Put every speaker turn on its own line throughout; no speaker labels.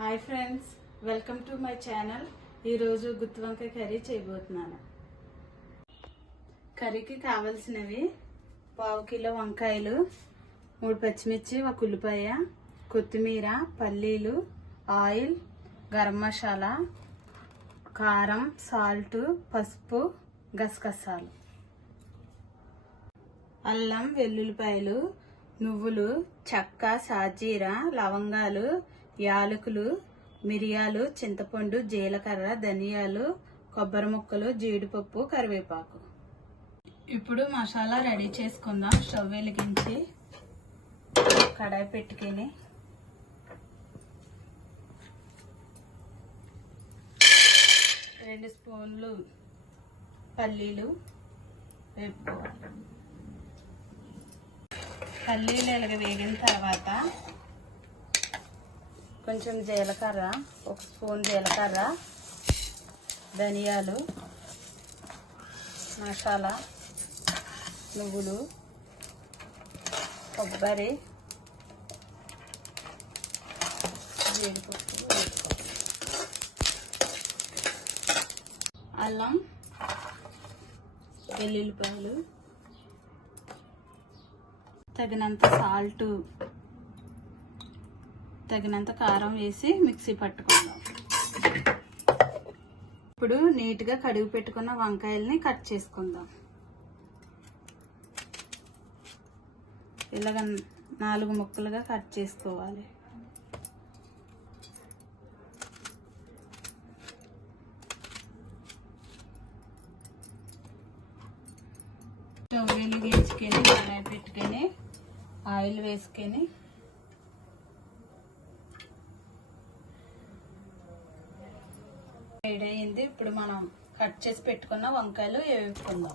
Hi friends welcome to my channel. ఈరోజు గుత్తి వంకాయ కర్రీ చేయబోతున్నాను. కర్రీకి కావలసినవి పావు కిలో వంకాయలు మూడు పచ్చిమిర్చి ఒక ఉల్లిపాయ కొత్తిమీర పల్లీలు ఆయిల్ గరం మసాలా కారం సాల్ట్ పసుపు గసగసాలు. అల్లం వెల్లుల్లిపాయలు నువ్వులు చెక్క సాజీర లవంగాలు యాలకులు మిరియాలు చింతపండు జీలకర్ర ధనియాలు కొబ్బరి ముక్కలు జీడిపప్పు కరివేపాకు. ఇప్పుడు మసాలా రెడీ చేసుకుందాం. స్టవ్ వెలిగించి కడాయి పెట్టుకొని. రెండు స్పూన్లు పల్లీలు. వేపుకోవాలి పల్లీలు ఇలాగ వేగిన తర్వాత కొంచెం జీలకర్ర ఒక స్పూన్ జీలకర్ర ధనియాలు మసాలా నువ్వులు కొబ్బరి జీడిపప్పు అల్లం వెల్లుల్లిపాయలు తగినంత సాల్ట్ తగినంత కారం వేసి మిక్సీ పట్టుకుందాం. ఇప్పుడు నీట్గా కడిగి పెట్టుకున్న వంకాయల్ని కట్ చేసుకుందాం. ఇలాగ నాలుగు ముక్కలుగా కట్ చేసుకోవాలి. స్టవ్ వెలిగించుకొని కడాయి పెట్టుకొని ఆయిల్ వేసుకొని ఫ్రైడ్ అయింది ఇప్పుడు మనం కట్ చేసి పెట్టుకున్న వంకాయలు వేపుకుందాం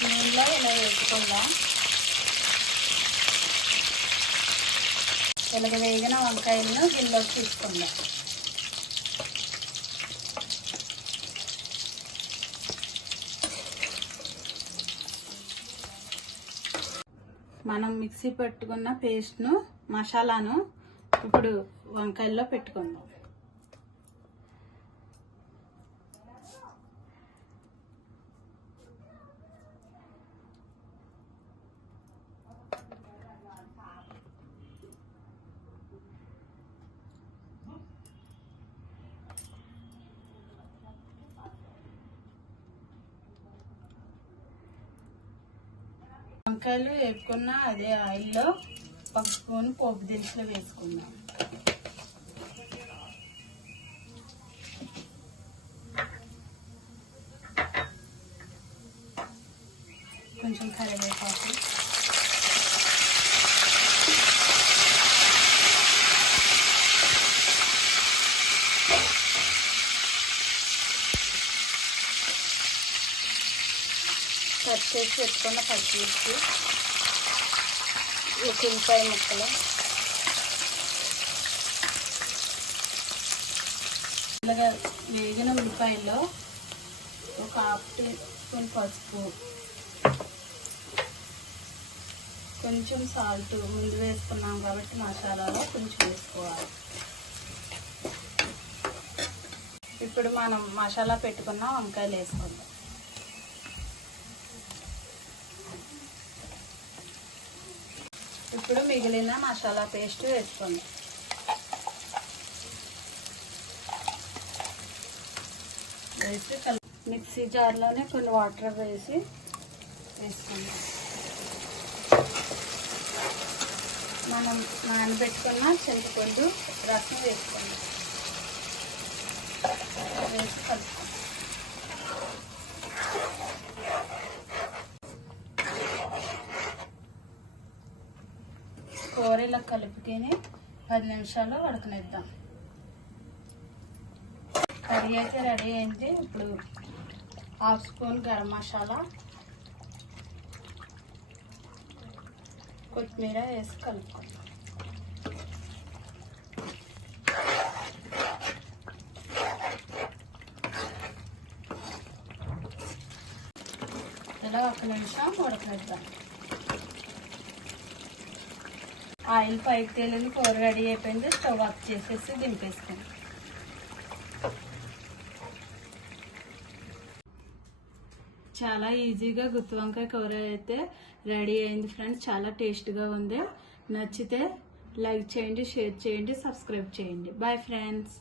నూనెలో ఇలా వేసుకుందాం. ఇలాగ వేగిన వంకాయలను గిన్నెలోకి తీసుకుందాం. మనం మిక్సీ పెట్టుకున్న పేస్ట్ను మసాలాను ఇప్పుడు వంకాయల్లో పెట్టుకుందాం. వంకాయలు వేపుకున్న అదే ఆయిల్లో ఒక స్పూన్ పోపు దినుసులు వేసుకుందాం. కొంచెం కరివేపాకు. కట్ చేసి పెట్టుకున్న పచ్చిమిర్చి ఉల్లిపాయ ముక్కలు. ఇలాగా వేగిన ఉల్లిపాయల్లో ఒక హాఫ్ టీ స్పూన్ పసుపు కొంచెం సాల్ట్ ముందు వేసుకున్నాం కాబట్టి మసాలాలో కొంచెం వేసుకోవాలి. ఇప్పుడు మనం మసాలా పెట్టుకున్న వంకాయలు వేసుకుందాం. ఇప్పుడు మిగిలిన మసాలా పేస్ట్ వేసుకోండి వేసి మిక్సీ జార్లోనే కొన్ని వాటర్ వేసి వేసుకోండి మనం నానబెట్టుకున్న చింతపండు రసం వేసుకోండి వేసి కలుపుకోండి కూర ఇలా కలుపుకొని పది నిమిషాలు ఉడకనిద్దాం. కర్రీ అయితే రెడీ అయింది. ఇప్పుడు హాఫ్ స్పూన్ గరం మసాలా కొత్తిమీర వేసి కలుపుకుందాం. ఇలా ఒక నిమిషం ఉడకనిద్దాం. ఆయిల్ పైకి తేలింది కూర రెడీ అయిపోయింది స్టవ్ ఆఫ్ చేసేసి దింపేసుకుంది చాలా ఈజీగా గుత్తి వంకాయ కూర అయితే రెడీ అయింది ఫ్రెండ్స్. చాలా టేస్ట్గా ఉంది. నచ్చితే లైక్ చేయండి షేర్ చేయండి సబ్స్క్రైబ్ చేయండి. Bye friends